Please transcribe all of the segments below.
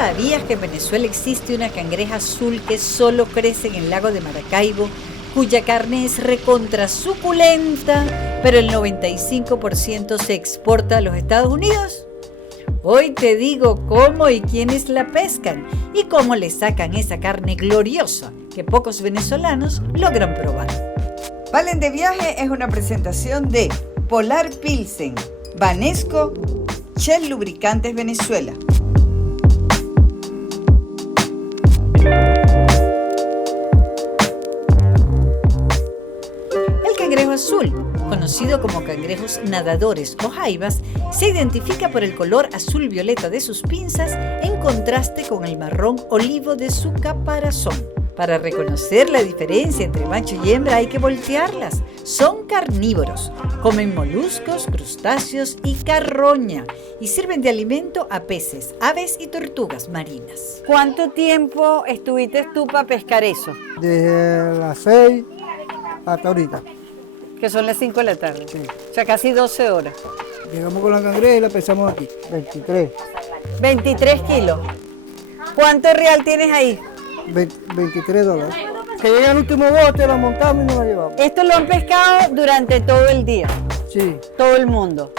¿Sabías que en Venezuela existe una cangreja azul que solo crece en el lago de Maracaibo, cuya carne es recontra suculenta, pero el 95% se exporta a los Estados Unidos? Hoy te digo cómo y quiénes la pescan y cómo le sacan esa carne gloriosa que pocos venezolanos logran probar. Valen de Viaje es una presentación de Polar Pilsen, Banesco, Shell Lubricantes Venezuela. El cangrejo azul, conocido como cangrejos nadadores o jaivas, se identifica por el color azul violeta de sus pinzas en contraste con el marrón olivo de su caparazón. Para reconocer la diferencia entre macho y hembra hay que voltearlas. Son carnívoros, comen moluscos, crustáceos y carroña y sirven de alimento a peces, aves y tortugas marinas. ¿Cuánto tiempo estuviste tú para pescar eso? Desde las 6 hasta ahorita. Que son las 5 de la tarde. Sí. O sea, casi 12 horas. Llegamos con la cangreja y la pesamos aquí, 23. 23 kilos. ¿Cuánto real tienes ahí? $23. Que llega el último bote, la montamos y nos la llevamos. Esto lo han pescado durante todo el día. Sí. Todo el mundo.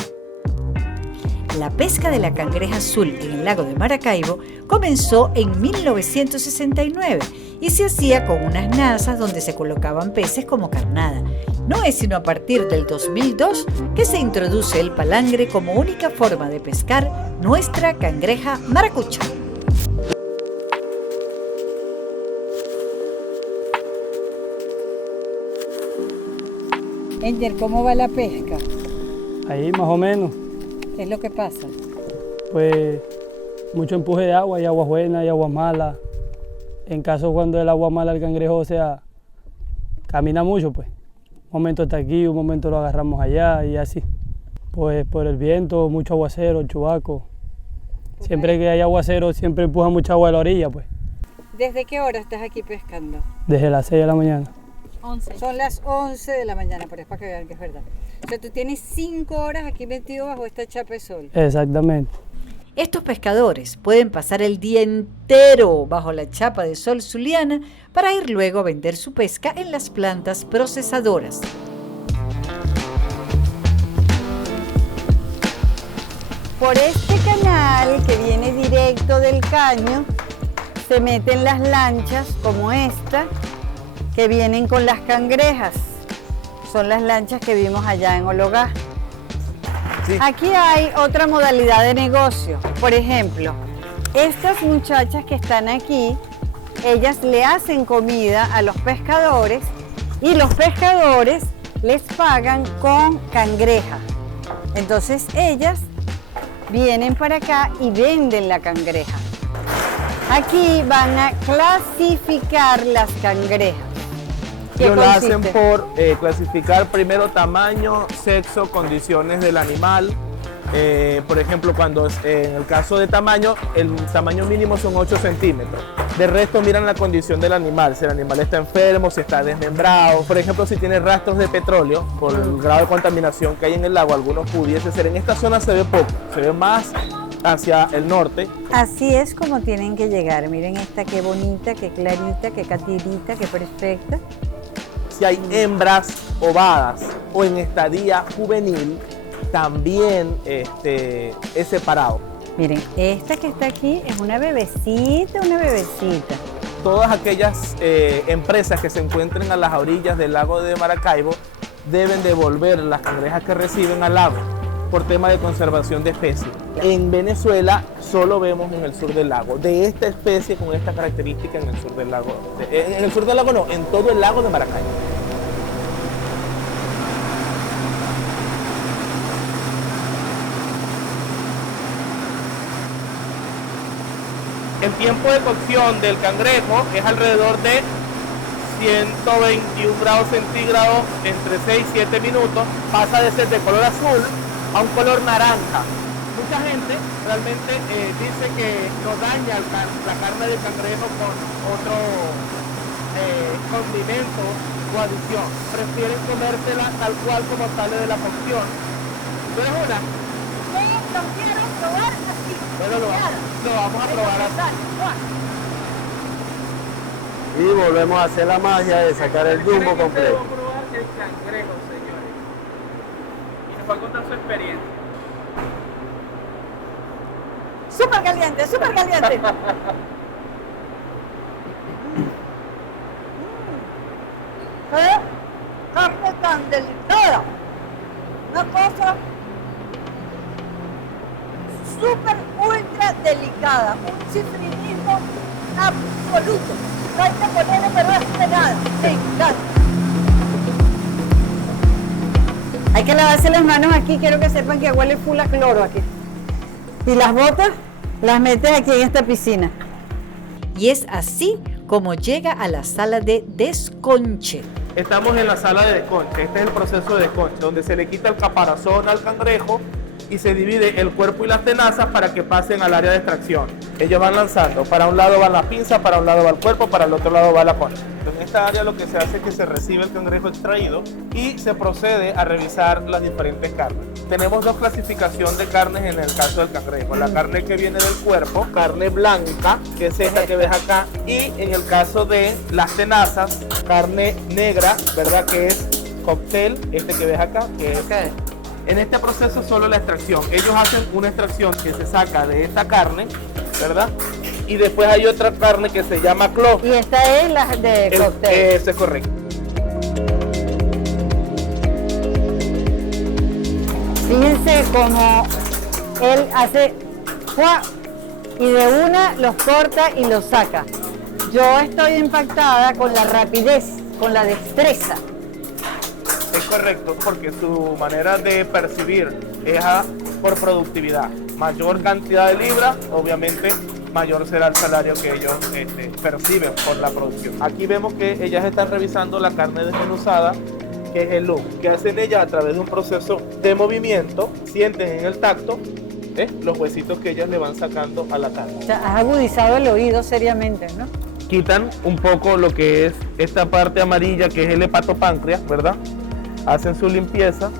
La pesca de la cangreja azul en el lago de Maracaibo comenzó en 1969 y se hacía con unas nazas donde se colocaban peces como carnada. No es sino a partir del 2002 que se introduce el palangre como única forma de pescar nuestra cangreja maracucha. Angel, ¿cómo va la pesca? Ahí más o menos, ¿Qué es lo que pasa? pues mucho empuje de agua, hay aguas buenas y aguas malas. En caso cuando el agua mala el cangrejo, o sea, camina mucho, pues. Un momento está aquí, un momento lo agarramos allá y así. Pues por el viento, mucho aguacero, el chubaco. Siempre que hay aguacero, siempre empuja mucha agua a la orilla, pues. ¿Desde qué hora estás aquí pescando? Desde las 6 de la mañana. 11. Son las 11 de la mañana, pero es para que vean que es verdad. O sea, tú tienes 5 horas aquí metido bajo esta chapa de sol. Exactamente. Estos pescadores pueden pasar el día entero bajo la chapa de sol zuliana para ir luego a vender su pesca en las plantas procesadoras. Por este canal que viene directo del caño, se meten las lanchas como esta, que vienen con las cangrejas. Son las lanchas que vimos allá en Ologá. Sí. Aquí hay otra modalidad de negocio. Por ejemplo, estas muchachas que están aquí, ellas le hacen comida a los pescadores y los pescadores les pagan con cangreja. Entonces ellas vienen para acá y venden la cangreja. Aquí van a clasificar las cangrejas. ¿Qué Ellos la hacen consiste? por clasificar primero tamaño, sexo, condiciones del animal. Por ejemplo, cuando en el caso de tamaño, el tamaño mínimo son 8 centímetros. De resto miran la condición del animal, si el animal está enfermo, si está desmembrado. Por ejemplo, si tiene rastros de petróleo, por el grado de contaminación que hay en el lago, algunos pudiese ser. En esta zona se ve poco, se ve más hacia el norte. Así es como tienen que llegar. Miren esta, qué bonita, qué clarita, qué catirita, qué perfecta. Si hay hembras ovadas o en estadía juvenil, también es separado. Miren, esta que está aquí es una bebecita, una bebecita. Todas aquellas empresas que se encuentren a las orillas del lago de Maracaibo deben devolver las cangrejas que reciben al lago por tema de conservación de especies. En Venezuela solo vemos en el sur del lago de esta especie con esta característica en el sur del lago. En el sur del lago no, en todo el lago de Maracaibo. El tiempo de cocción del cangrejo es alrededor de 121 grados centígrados entre 6 y 7 minutos. Pasa de ser de color azul a un color naranja. Mucha gente realmente dice que no daña la carne del cangrejo con otro condimento o adición. Prefieren comérsela tal cual como sale de la cocción. ¿Tú eres una? Sí, lo quiero probar así. Pero lo vamos a probar así. Y volvemos a hacer la magia de sacar el jumbo completo. Vamos a probar el cangrejo, señores. Y nos va a contar su experiencia. Súper caliente, súper caliente. Carne tan delicada. Una cosa súper ultra delicada. Un cifrinismo absoluto. No hay que ponerle pero es nada. Me encanta. Hay que lavarse las manos aquí. Quiero que sepan que huele full a cloro aquí. Y las botas las metes aquí en esta piscina. Y es así como llega a la sala de desconche. Estamos en la sala de desconche. Este es el proceso de desconche, donde se le quita el caparazón al cangrejo y se divide el cuerpo y las tenazas para que pasen al área de extracción. Ellos van lanzando. Para un lado va la pinza, para un lado va el cuerpo, para el otro lado va la concha. En esta área lo que se hace es que se recibe el cangrejo extraído y se procede a revisar las diferentes carnes. Tenemos dos clasificaciones de carnes en el caso del cangrejo. La carne que viene del cuerpo, carne blanca, que es esta que ves acá, y en el caso de las tenazas, carne negra, ¿verdad? Que es cóctel, este que ves acá, que es... En este proceso solo la extracción. Ellos hacen una extracción que se saca de esta carne, ¿verdad? Y después hay otra carne que se llama clove. Y esta es la de cóctel. Eso es correcto. Fíjense cómo él hace ¡fua! Y de una los corta y los saca. Yo estoy impactada con la rapidez, con la destreza. Es correcto, porque su manera de percibir es por productividad. Mayor cantidad de libras, obviamente mayor será el salario que ellos perciben por la producción. Aquí vemos que ellas están revisando la carne desmenuzada, que es el look, que hacen ellas a través de un proceso de movimiento, sienten en el tacto los huesitos que ellas le van sacando a la carne. O sea, has agudizado el oído seriamente, ¿no? Quitan un poco lo que es esta parte amarilla, que es el hepatopáncreas, ¿verdad? Hacen su limpieza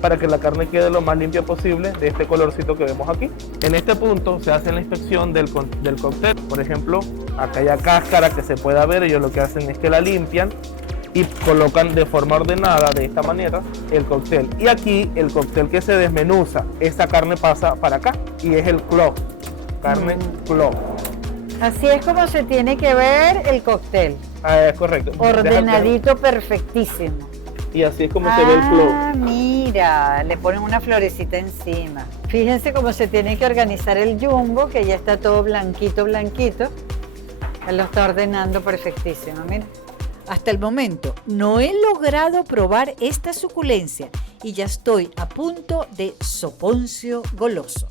para que la carne quede lo más limpia posible de este colorcito que vemos aquí. En este punto se hace la inspección del cóctel. Por ejemplo, acá hay cáscara que se pueda ver. Ellos lo que hacen es que la limpian y colocan de forma ordenada, de esta manera, el cóctel. Y aquí el cóctel que se desmenuza, esta carne pasa para acá y es el clove, carne clove. Así es como se tiene que ver el cóctel. Es correcto. Ordenadito, perfectísimo. Y así es como se ve el clove. Ah, mira, le ponen una florecita encima. Fíjense cómo se tiene que organizar el jumbo, que ya está todo blanquito, blanquito. Él lo está ordenando perfectísimo, mira. Hasta el momento no he logrado probar esta suculencia y ya estoy a punto de soponcio goloso.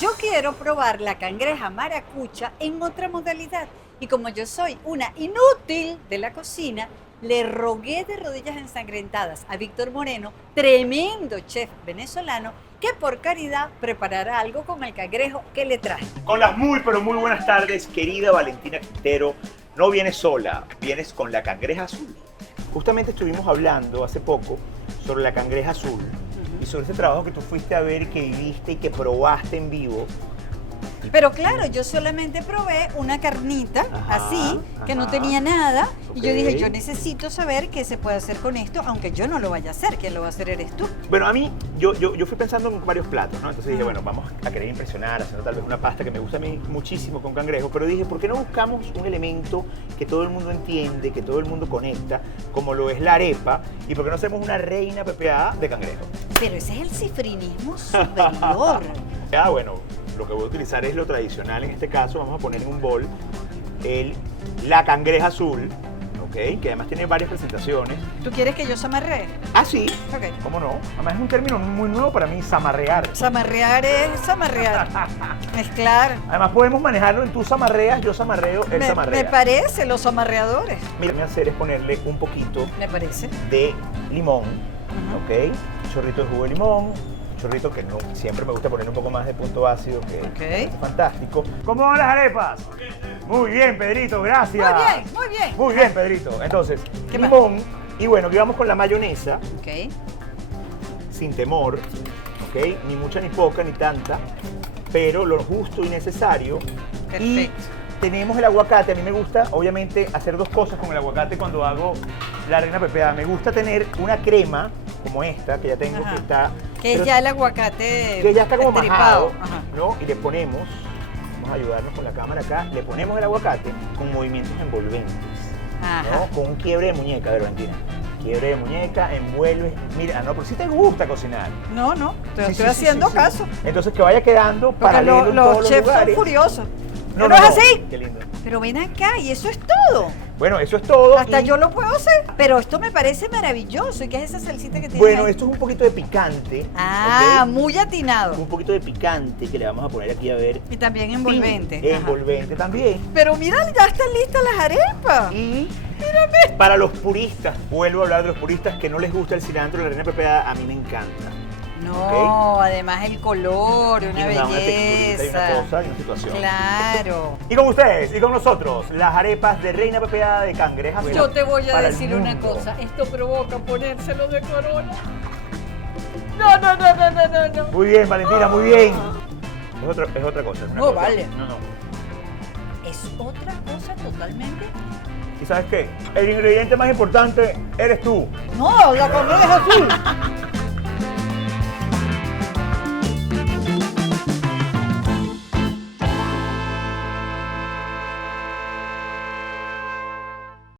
Yo quiero probar la cangreja maracucha en otra modalidad y como yo soy una inútil de la cocina, le rogué de rodillas ensangrentadas a Víctor Moreno, tremendo chef venezolano, que por caridad preparara algo con el cangrejo que le traje. Con las muy pero muy buenas tardes, querida Valentina Quintero. No vienes sola, vienes con la cangreja azul. Justamente estuvimos hablando hace poco sobre la cangreja azul y sobre ese trabajo que tú fuiste a ver, que viviste y que probaste en vivo. Pero claro, yo solamente probé una carnita así, que no tenía nada, y yo dije, yo necesito saber qué se puede hacer con esto, aunque yo no lo vaya a hacer, quien lo va a hacer eres tú. Bueno, a mí, yo fui pensando en varios platos, ¿no? Entonces dije, bueno, vamos a querer impresionar, haciendo tal vez una pasta que me gusta a mí muchísimo con cangrejo, pero dije, ¿por qué no buscamos un elemento que todo el mundo entiende, que todo el mundo conecta, como lo es la arepa, y por qué no hacemos una reina pepeada de cangrejo? Pero ese es el cifrinismo superior. Ya, bueno, lo que voy a utilizar es lo tradicional. En este caso vamos a poner en un bol la cangreja azul, ¿ok? Que además tiene varias presentaciones. ¿Tú quieres que yo zamarree? Ah, sí. Ok. ¿Cómo no? Además es un término muy nuevo para mí, zamarrear. Zamarrear es zamarrear. Mezclar. Además podemos manejarlo en tú zamarreas, yo zamarreo, él zamarrea. Me parece, los zamarreadores. Mira, lo que voy a hacer es ponerle un poquito Me parece. de limón, ¿ok? Un chorrito de jugo de limón. Chorrito que no, siempre me gusta poner un poco más de punto ácido, que es fantástico. ¿Cómo van las arepas? Muy bien, Pedrito, gracias. Muy bien. Muy bien, Pedrito. Entonces, ¿Qué limón, Y bueno, aquí vamos con la mayonesa, Ok. sin temor, ¿ok? Ni mucha, ni poca, ni tanta, pero lo justo y necesario. Perfecto. Y tenemos el aguacate. A mí me gusta, obviamente, hacer dos cosas con el aguacate cuando hago la reina pepeada. Me gusta tener una crema como esta, que ya tengo, Ajá. que está... Que pero- ya el aguacate que ya está como estripado. majado, Ajá. ¿no? Y le ponemos, vamos a ayudarnos con la cámara acá, le ponemos el aguacate con movimientos envolventes, Ajá. ¿no? Con un quiebre de muñeca, de Valentina. Quiebre de muñeca, envuelves. Mira, no, pero si te gusta cocinar. No, no, te Sí, estoy sí, sí, haciendo sí, sí. caso. Entonces que vaya quedando Porque paralelo en todos los los chefs son lugares. furiosos. No, ¿No es así? Qué lindo. Pero ven acá, y eso es todo. Bueno, eso es todo. Hasta y- yo lo puedo hacer. Pero esto me parece maravilloso. ¿Y qué es esa salsita que tiene Bueno, ahí? esto es un poquito de picante. Ah, ¿ok? muy atinado. Un poquito de picante que le vamos a poner aquí a ver. Y también envolvente. Sí, Ajá. envolvente también. Pero mira, ya están listas las arepas. Y para los puristas, vuelvo a hablar de los puristas que no les gusta el cilantro, la reina pepeada, a mí me encanta. No, además el color, una Y nos da una texturita y belleza. una cosa y una situación. Claro. Y con ustedes y con nosotros, las arepas de reina pepeada de cangreja. Yo te voy a para el decir una mundo. cosa. Esto provoca ponérselo de corona. No, no, no, no, no, no, no. Muy bien, Valentina, muy bien. Es otra cosa. es una No, cosa. vale. No, no. Es otra cosa totalmente. ¿Y sabes qué? El ingrediente más importante eres tú. No, la comida es así.